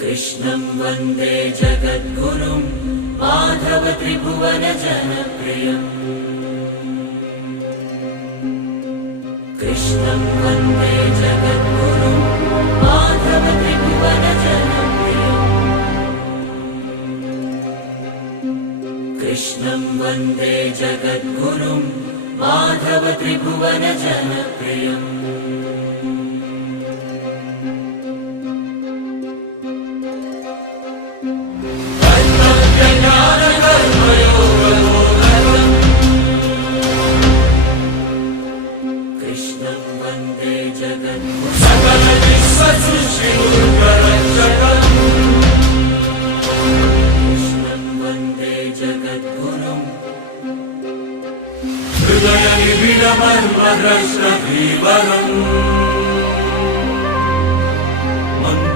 कृष्णं वन्दे जगद्गुरुं माधव त्रिभुवन जनप्रियम्। कृष्णं वन्दे जगद्गुरुं माधव त्रिभुवन जनप्रियम्। कृष्णं वन्दे जगद्गुरुं माधव त्रिभुवन जनप्रियम्।